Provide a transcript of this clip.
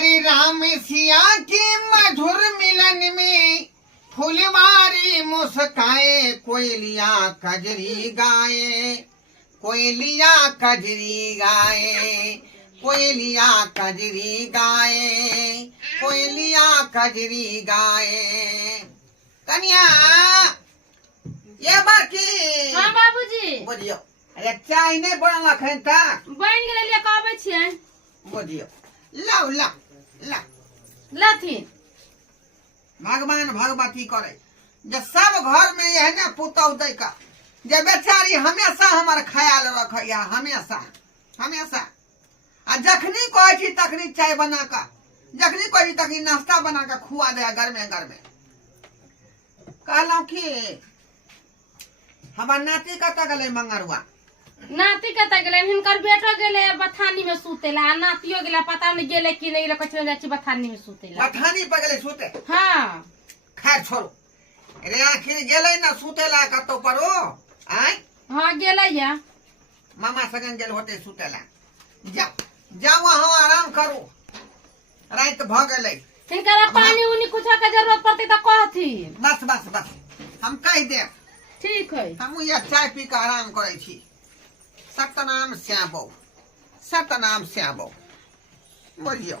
हरे राम सिया की मधुर मिलन में फुलवारी मुस्काए कोयलिया कजरी गाए कोयलिया कजरी गाए कोयलिया कजरी गाए कोयलिया कजरी गाए। कन्या ये बाकी हाँ बाबूजी बोलियो अरे चाय नहीं बनल अखन तक बन गेलै ले कहबै छियै बोलियो लाओ ला ला लथी भगवान भगवती करे जे सब घर में यह ने पुतौ दै का जे बेचारी हमेशा हमार ख्याल रखैया हमेशा हमेशा आ जखनी कहै छी तखनी चाय बना का जखनी कहै छी तखनी नाश्ता बना का खुआ दे घर में कहलौं कि हमार नाती कतऽ गेलै मंगरुआ नाती कतऽ गेलै हिनकर बेटो गेलै बथानी में सुतेला आ नातियो गेलै पता नहीं गेलै कि नहीं लोग चल जाइ छी बथानी में सुतेला बथानी पर गेलै सुते हाँ खैर छोड़ो रे आखिर गेलै ना सुतेला कतौ परो आय हाँ गेलै या मामा संगे गेल होते सुतेला जाओ वहाँ आराम करो रात भ गेलै हिनकर पानी उनी कुछ के जरूरत पड़ते तो कहथी बस बस बस हम कह दे ठीक है हम ये चाय पी के आराम करे छी सतनाम श्याम बहू बोलियो